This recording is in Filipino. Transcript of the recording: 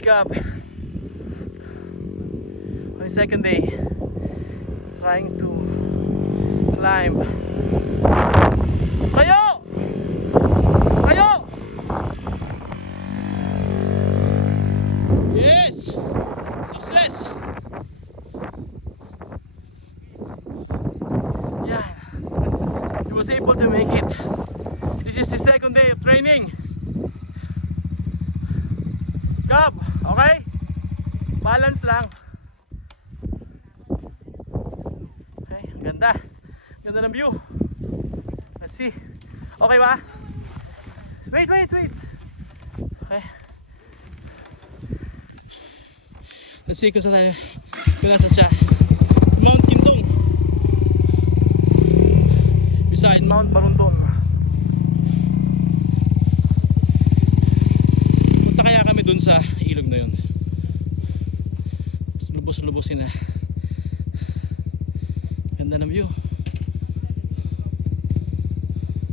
Coach Gab on the second day, trying to climb. Kayo! Kayo! Yes! Success! Yeah, he was able to make it. This is the second day of training. Gab, okay? Balance lang. Okay, ang ganda. Ganda ng view. Let's see. Okay ba? Wait. Okay. Let's see kung saan tayo. Kung nasa siya. Mount Kintong. Beside Mount Barundon. Punta kaya kami dun sa ilog na yun. Lubos-lubosin na. Ganda ng view.